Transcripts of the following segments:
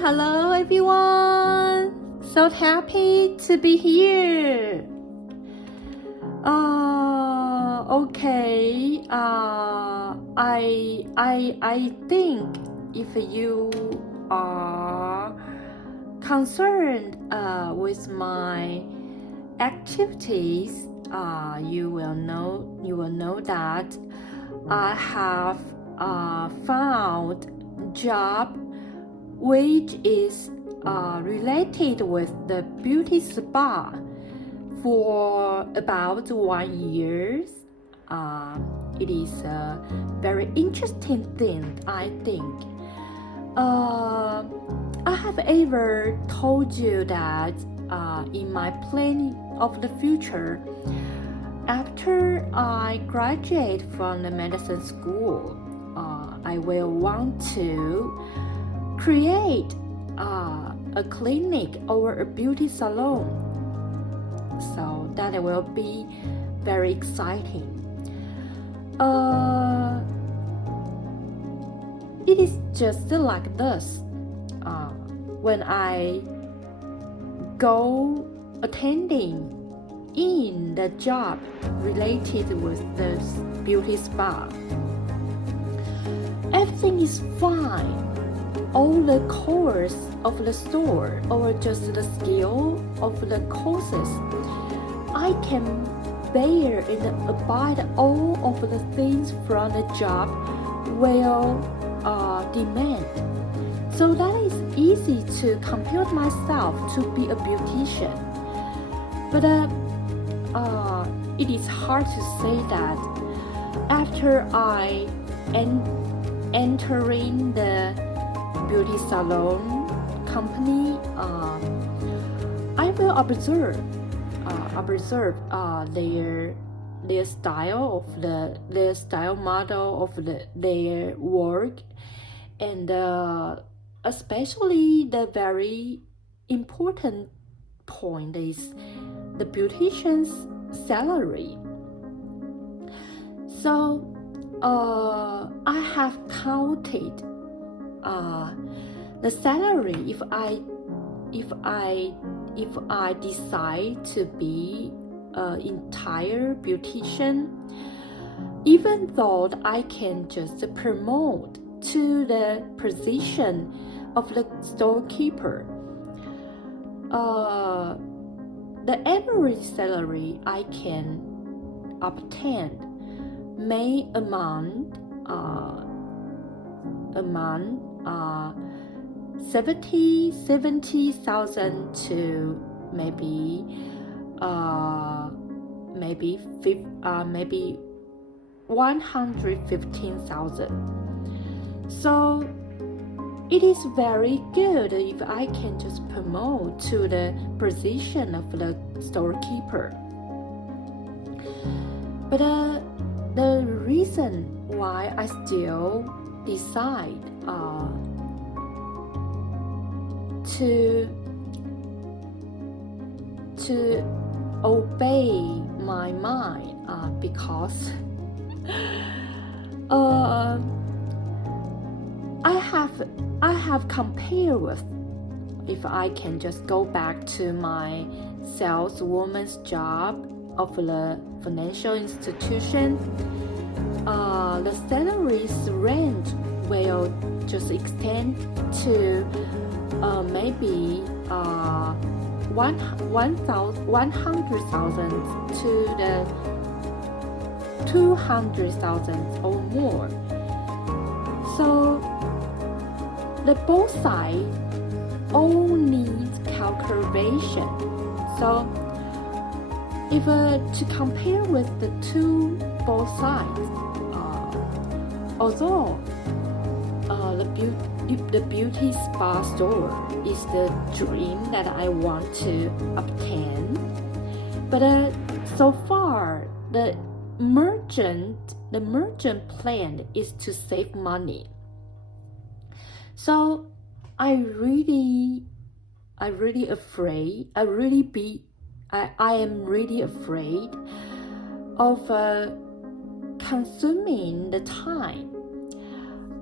hello everyone. So happy to be here. Okay. I think if you are concerned with my activities, you will know that I have found job which is related with the beauty spa for about 1 year. It is a very interesting thing, I think. I have ever told you that in my plan of the future, after I graduate from the medicine school, I will want to create a clinic or a beauty salon. So that will be very exciting. It is just like this. When I go attending in the job related with this beauty spa, everything is fine. All the course of the store or just the skill of the courses, I can bear and abide all of the things from the job will demand. So that is easy to compute myself to be a beautician. But it is hard to say that after I entering the beauty salon company, I will observe their style of their style model of their work, and especially the very important point is the beautician's salary. So I have counted the salary if I decide to be an entire beautician, even though I can just promote to the position of the storekeeper, the average salary I can obtain may amount 70,000 to maybe 115,000. So it is very good if I can just promote to the position of the storekeeper. But the reason why I still decide to obey my mind, because I have compared with if I can just go back to my saleswoman's job of the financial institution, the salaries range will just extend to maybe 100,000 to the 200,000 or more. So the both sides all need calculation. So if to compare with the both sides, although the beauty spa store is the dream that I want to obtain, but so far the merchant plan is to save money. So I am really afraid of consuming the time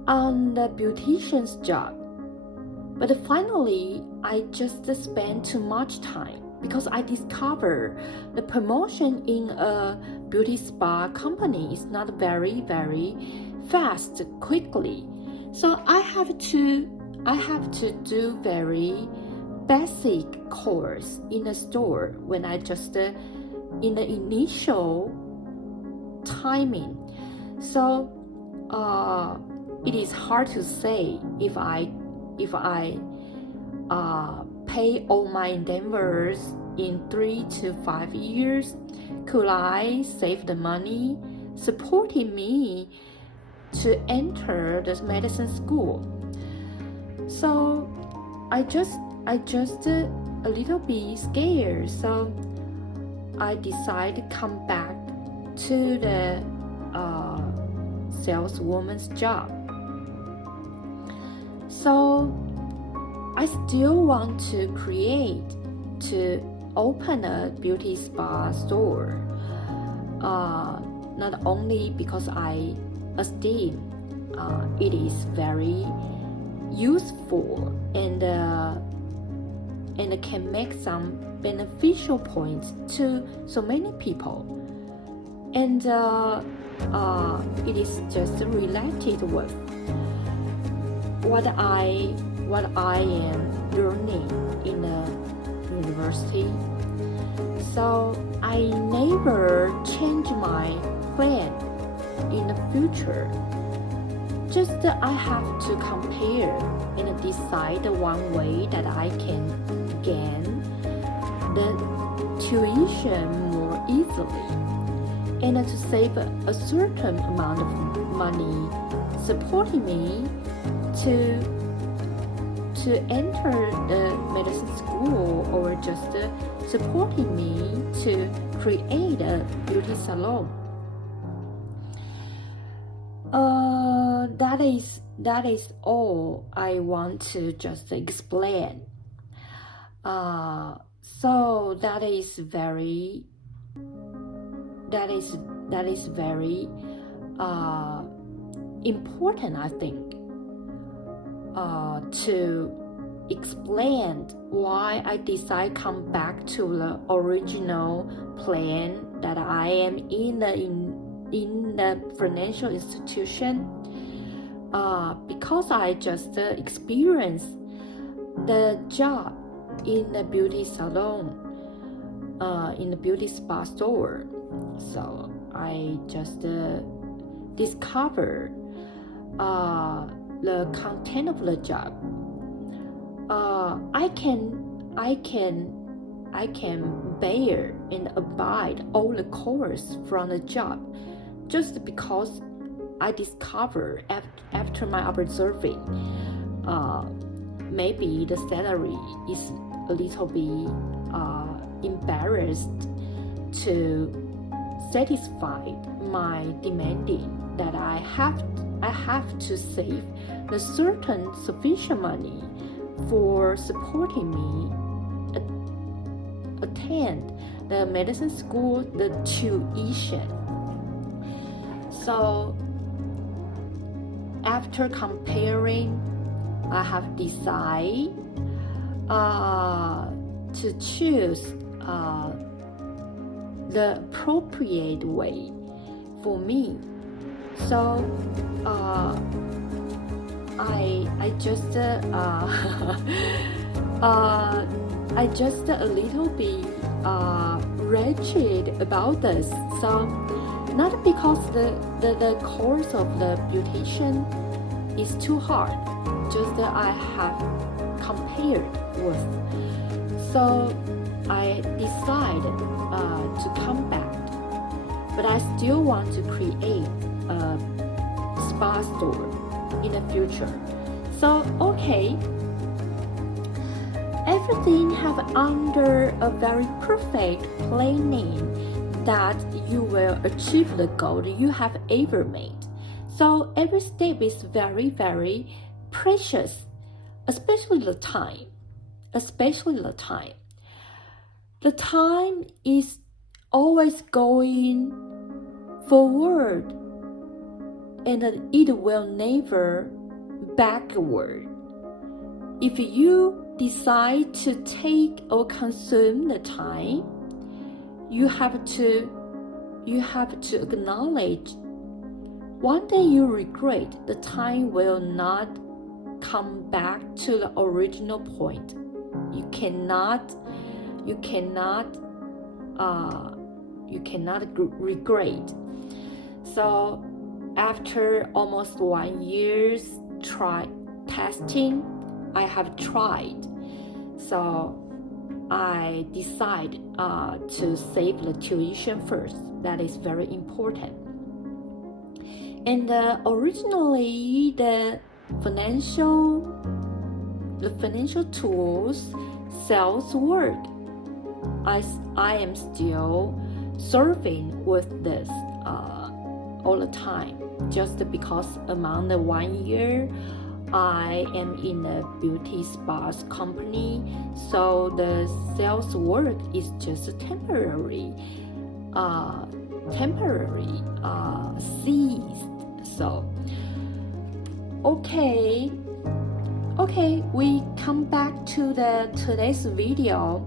on the beautician's job But finally, I just spent too much time because I discovered the promotion in a beauty spa company is not very fast, quickly. So I have to do very basic course in the store when I just in the initial timing. So it is hard to say if I pay all my endeavors in 3 to 5 years, could I save the money supporting me to enter the medicine school? So I just a little bit scared. So I decided to come back to the saleswoman's job. So I still want to open a beauty spa store. Not only because I esteem it is very useful and can make some beneficial points to so many people, and it is just related with what I am learning in the university. So I never change my plan in the future. Just I have to compare and decide one way that I can gain the tuition more easily, and to save a certain amount of money supporting me to enter the medicine school, or just supporting me to create a beauty salon. That is all I want to just explain. So that is very important, I think, to explain why I decide come back to the original plan that I am in the financial institution, because I just experienced the job in the beauty salon, in the beauty spa store. So I just discovered the content of the job. I can bear and abide all the course from the job, just because I discovered after my observing, maybe the salary is a little bit embarrassed to satisfy my demanding that I have to save the certain sufficient money for supporting me attend the medicine school, the tuition. So after comparing, I have decided to choose the appropriate way for me. So I just I just a little bit wretched about this. So not because the course of the beautician is too hard, just that I have compared with. So I decided to come back, but I still want to create a spa store in the future. So okay, everything have under a very perfect planning that you will achieve the goal you have ever made. So every step is very precious, especially the time. The time is always going forward, and it will never backward. if you decide to take or consume the time, you have to acknowledge one day you regret the time will not come back to the original point. You cannot regret. So after almost 1 year's testing, I have tried. So I decide to save the tuition first. That is very important. And originally the financial tools sales work. I am still serving with this all the time, just because among the 1 year I am in a beauty spa company, so the sales work is just temporary ceased. So okay, we come back to today's video.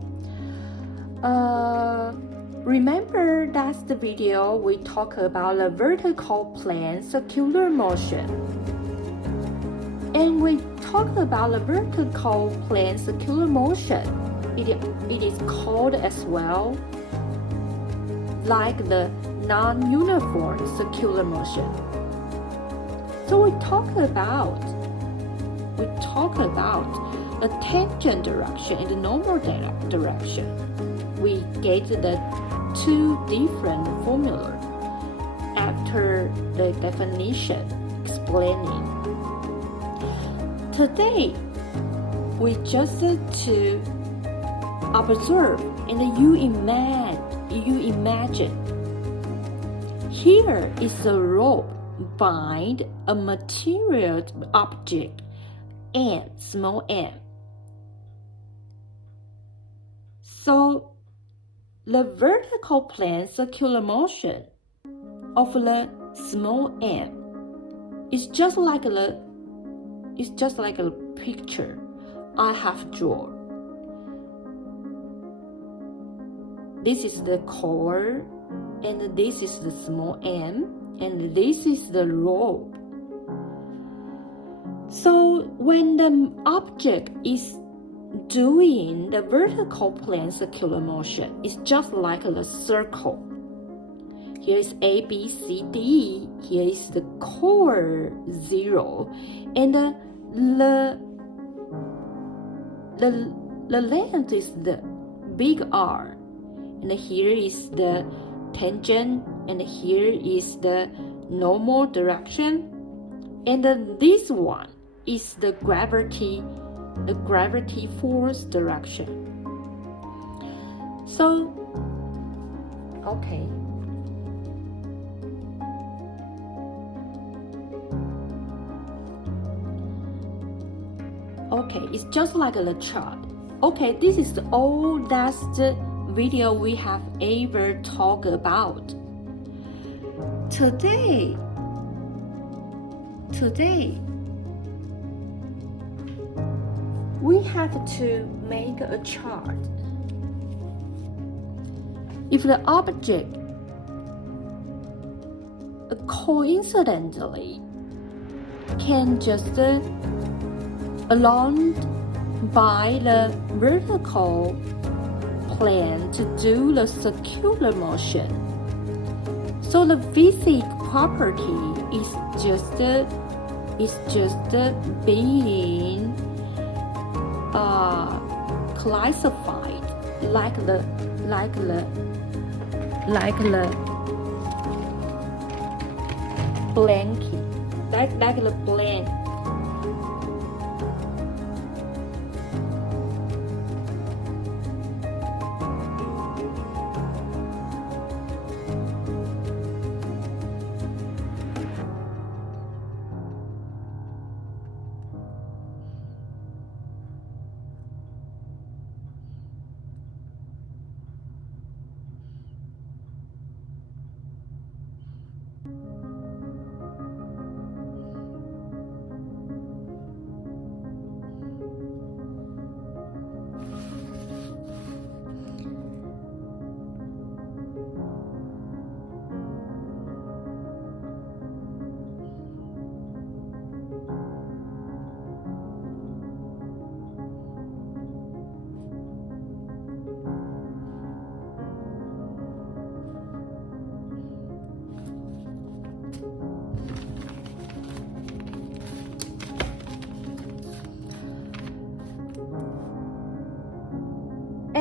Remember that's the video we talk about the vertical plane circular motion. And we talked about the vertical plane circular motion. It is called as well like the non-uniform circular motion. So we talk about the tangent direction and the normal direction. We get the two different formulas after the definition explaining. Today, we just to observe and you imagine. Here is a rope bind a material object and small m. So the vertical plane circular motion of the small m is just like a picture I have drawn. This is the core, and this is the small m, and this is the rope. So when the object is doing the vertical plane circular motion, it's just like a circle. Here is A, B, C, D. Here is the core 0, and the length is the big R, and here is the tangent, and here is the normal direction, and this one is the gravity force direction. So okay, it's just like the chart. Okay, this is all that's the video we have ever talked about. Today we have to make a chart. If the object coincidentally can just along by the vertical plane to do the circular motion, so the physics property is just being classified like the blanket, like the blank.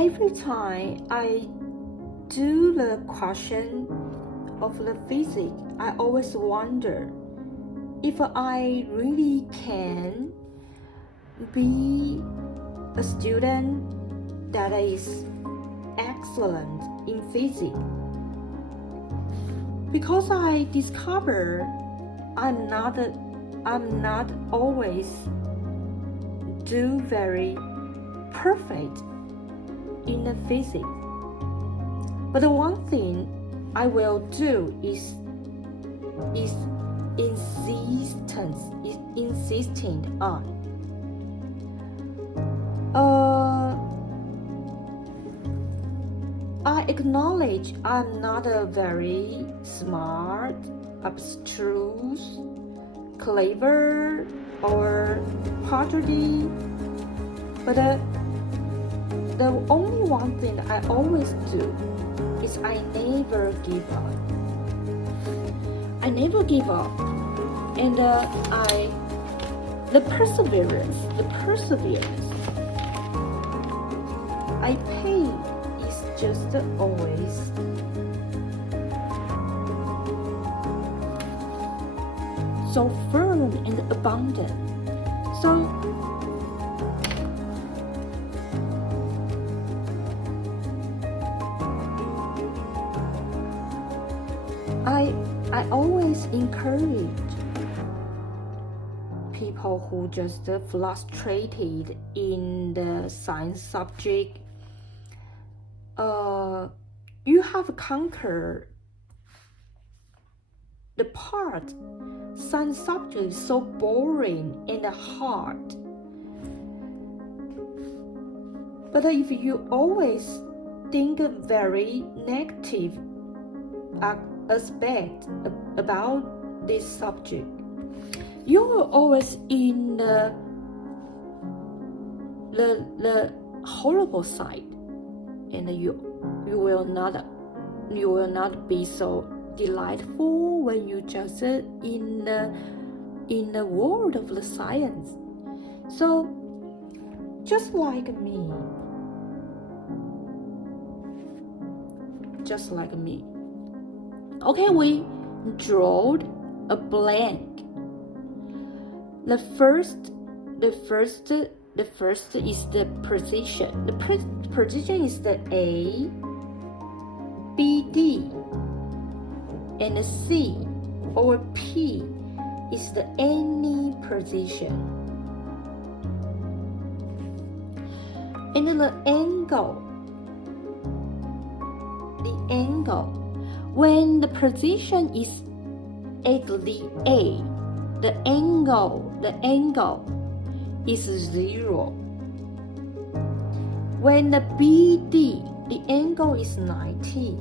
every time I do the question of the physics, I always wonder if I really can be a student that is excellent in physics, because I discover I'm not always do very perfect in the physics. But the one thing I will do is insisting on. I acknowledge I'm not a very smart, abstruse, clever, or pottery, but the only one thing I always do is I never give up. I never give up, and the perseverance I pay is just always so firm and abundant. So I always encourage people who just frustrated in the science subject. You have conquered the part science subject is so boring and hard. But if you always think very negative aspect about this subject, you are always in the horrible side, and you will not be so delightful when you just in the world of the science. So just like me, okay, we drawed a blank. The first is the position. The position is the A, B, D, and the C or P is the any position. And the angle, when the position is at the A, the angle is 0. When the BD, the angle is 90.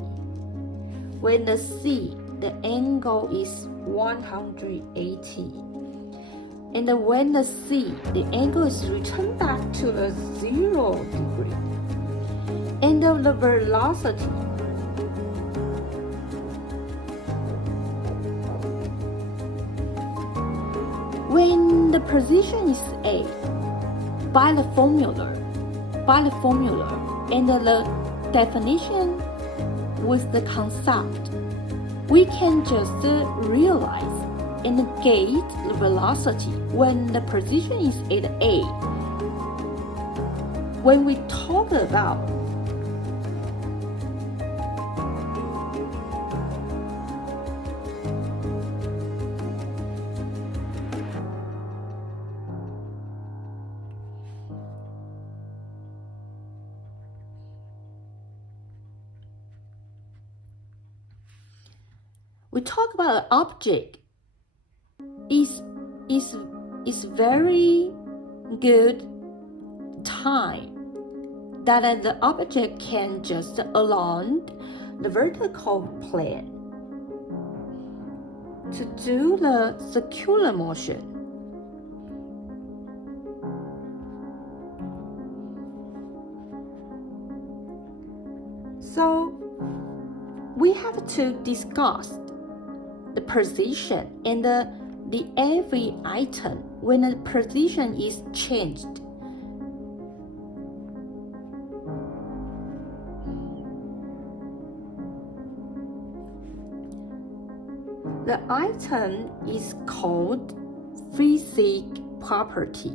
When the C, the angle is 180. And when the C, the angle is returned back to the 0 degree. And the velocity, when the position is A, by the formula, and the definition with the concept, we can just realize and gauge the velocity when the position is at A. When we talk about an object is very good time that the object can just along the vertical plane to do the circular motion. So we have to discuss the position and the every item when the position is changed. the item is called physic property.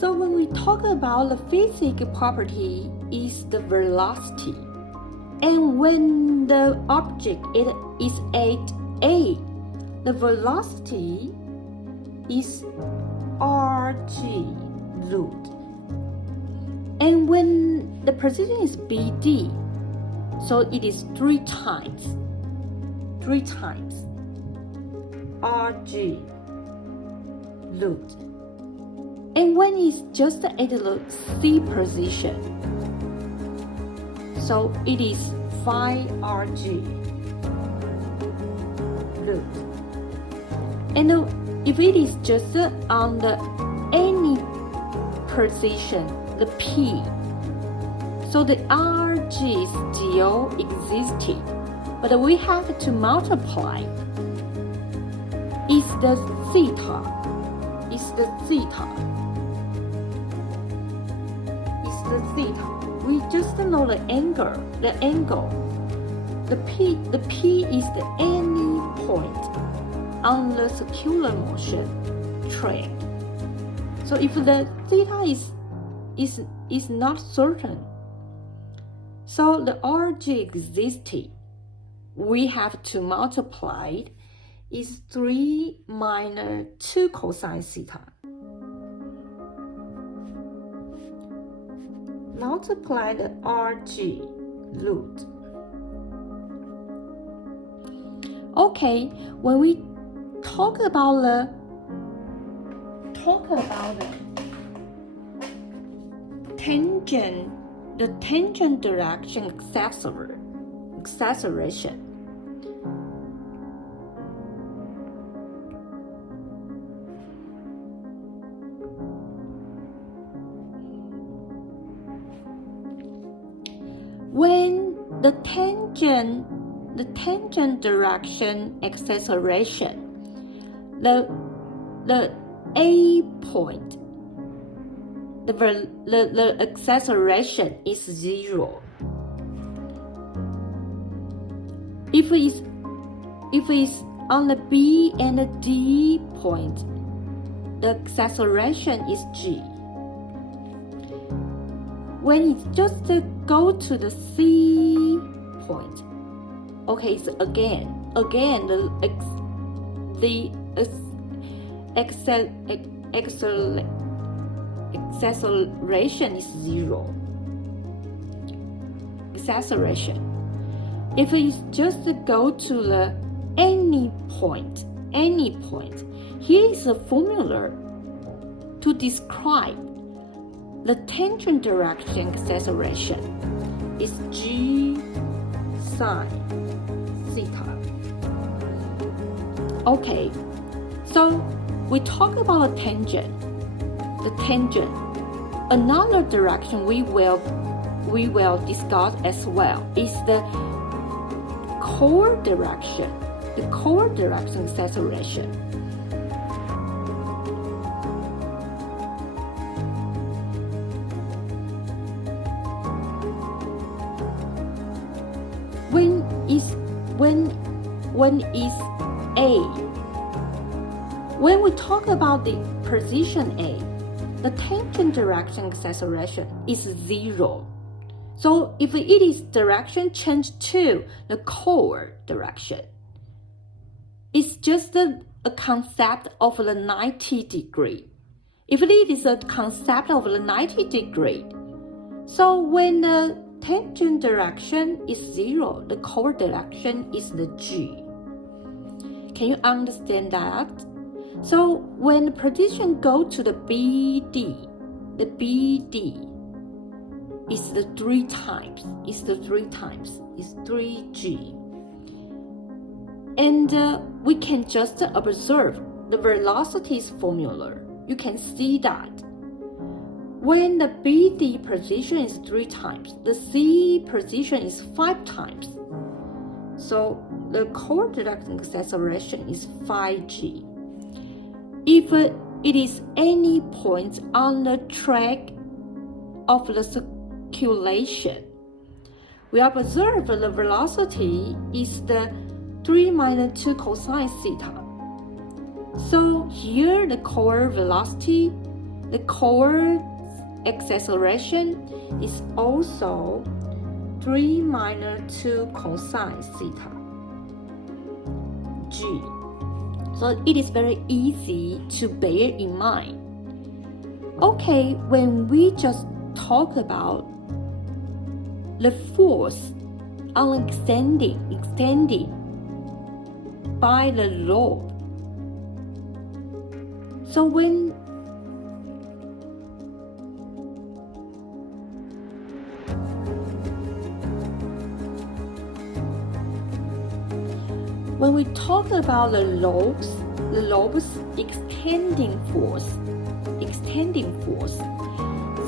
So when we talk about the physical property is the velocity. And when the object is at A, the velocity is rg root. And when the position is BD, so it is 3 times rg root. And when it's just at the C position, so it is 5rg root. And if it is just on the any position, the P, so the rg still existed, but we have to multiply. It's the theta. We just know the angle. The P is the any point on the circular motion track. So if the theta is not certain, so the rg existed, we have to multiply it. Is 3 minus 2 cosine theta. Multiply the rg root. Okay, when we talk about the tangent, the tangent direction acceleration. When the tangent direction acceleration, the A point, the acceleration is 0. If it's on the B and the D point, the acceleration is G. When it just go to the C point, okay, so again the acceleration is 0. Acceleration. If it's just go to the any point, here is a formula to describe the tangent direction acceleration is g sine theta. Okay, so we talk about the tangent. Another direction we will discuss as well is the core direction. The core direction acceleration. When is A? When we talk about the position A, the tangent direction acceleration is 0. So if it is direction change to the core direction, it's just a concept of the 90 degree. If it is a concept of the 90 degree, so when the tangent direction is 0, the core direction is the G. Can you understand that? So when the position go to the BD, the BD is the 3 times, it's 3G. And we can just observe the velocities formula. You can see that when the BD position is 3 times, the C position is 5 times. So the coordinate acceleration is 5g. If it is any point on the track of the circulation, we observe the velocity is the 3 minus 2 cosine theta. So here the core velocity, the core acceleration is also 3 minus 2 cosine theta g. So it is very easy to bear in mind. Okay, when we just talk about the force on extending by the lobe. So when we talk about the lobes extending force.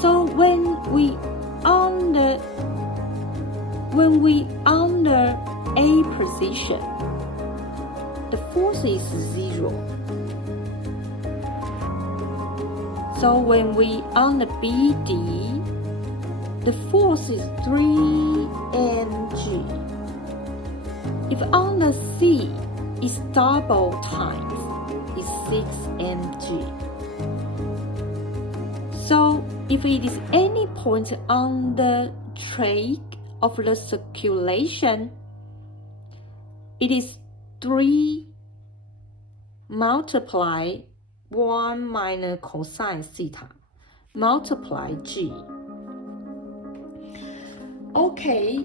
So when we under A position, the force is 0. So when we on the BD, the force is 3 mg. If on the C, it's double times, it's 6 mg. So if it is any point on the track of the circulation, it is 3 multiply 1 minus cosine theta multiply g. Okay.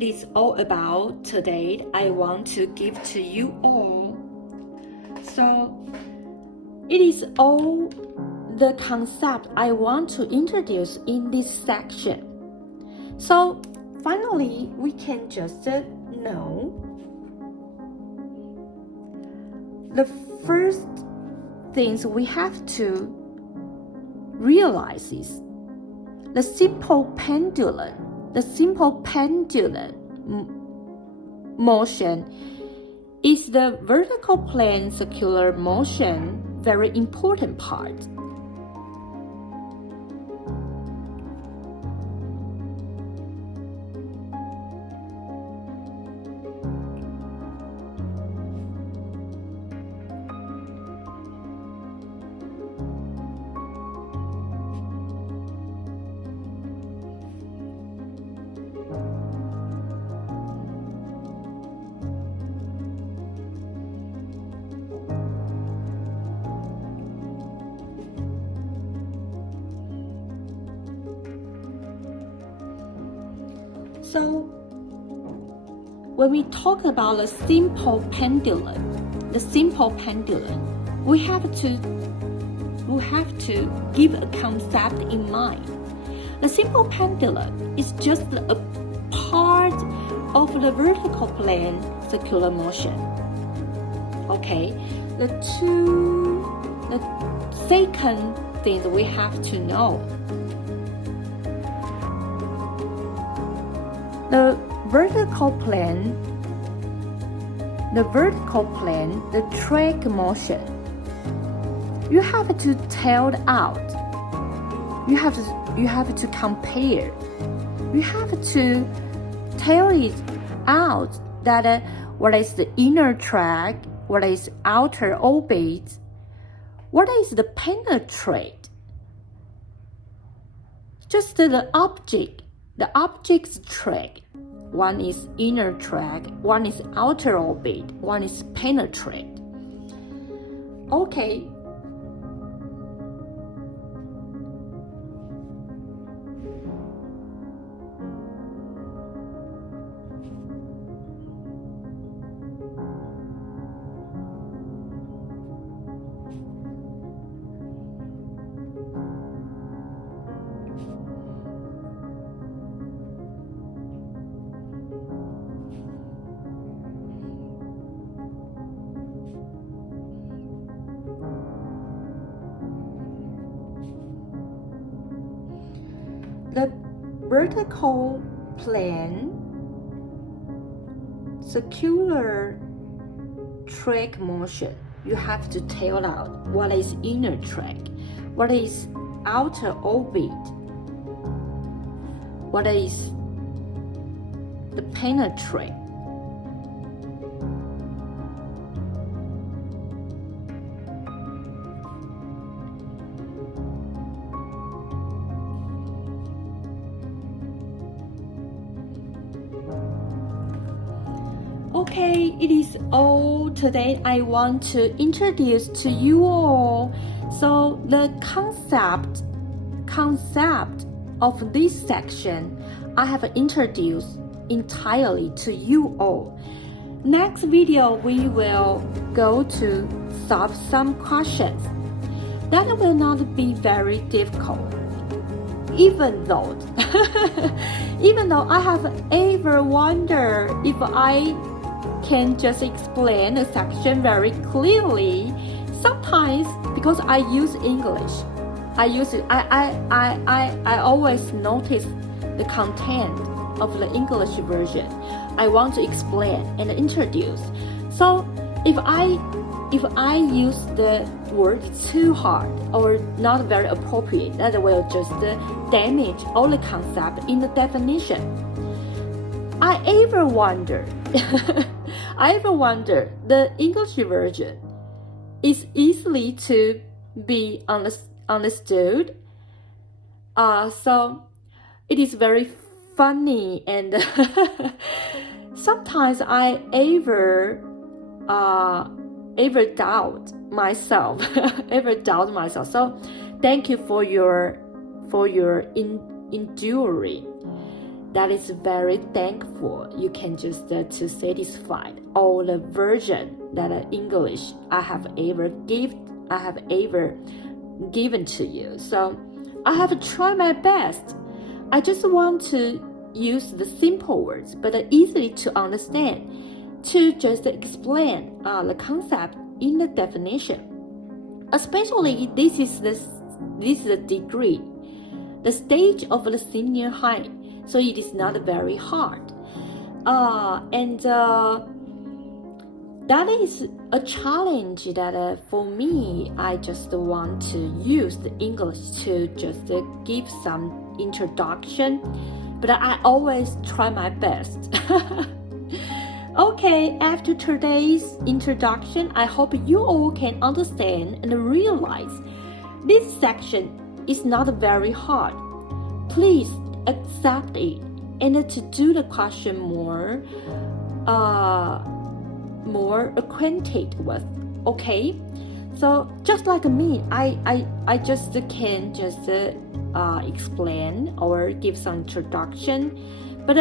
It's all about today. I want to give to you all. So it is all the concept I want to introduce in this section. So finally, we can just know the first things we have to realize is the simple pendulum motion is the vertical plane circular motion, very important part. So when we talk about the simple pendulum, we have to give a concept in mind. The simple pendulum is just a part of the vertical plane circular motion. Okay, the second thing we have to know. The vertical plane, the track motion, you have to tell it out. You have to compare. You have to tell it out that what is the inner track, what is outer orbit, what is the penetrate. Just the object's track. One is inner track, one is outer orbit, one is penetrate. Okay. the vertical plane, circular track motion. You have to tell out what is inner track, what is outer orbit, what is the penetrate. Okay, it is all today. I want to introduce to you all. So the concept of this section I have introduced entirely to you all. Next video we will go to solve some questions. That will not be very difficult. Even though I have ever wondered if I can just explain a section very clearly. Sometimes because I use English, I always notice the content of the English version. I want to explain and introduce. So if I use the word too hard or not very appropriate, that will just damage all the concept in the definition. I ever wonder the English version is easily to be understood. So it is very funny, and sometimes I ever doubt myself. So thank you for your enduring. That is very thankful. You can just to satisfy all the version that English I have ever given to you. So I have tried my best. I just want to use the simple words but easily to understand, to just explain the concept in the definition. Especially this is the degree, the stage of the senior high. So it is not very hard. That is a challenge that for me, I just want to use the English to just give some introduction. But I always try my best. Okay, after today's introduction, I hope you all can understand and realize this section is not very hard. Please accept it and to do the question more acquainted with. Okay, so just like me, I just can just explain or give some introduction, but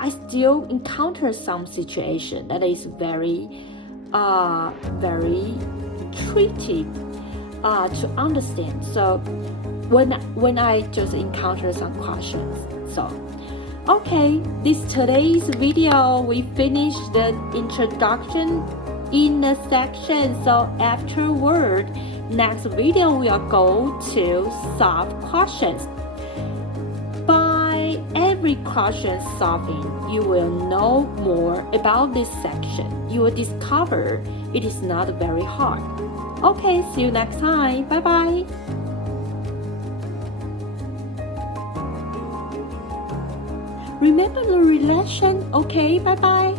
I still encounter some situation that is very tricky to understand. So when I just encounter some questions. So okay, today's video we finished the introduction in the section. So afterward, next video we are going to solve questions. By every question solving, you will know more about this section. You will discover it is not very hard. Okay, see you next time. Bye bye. Remember the relation. Okay, bye bye.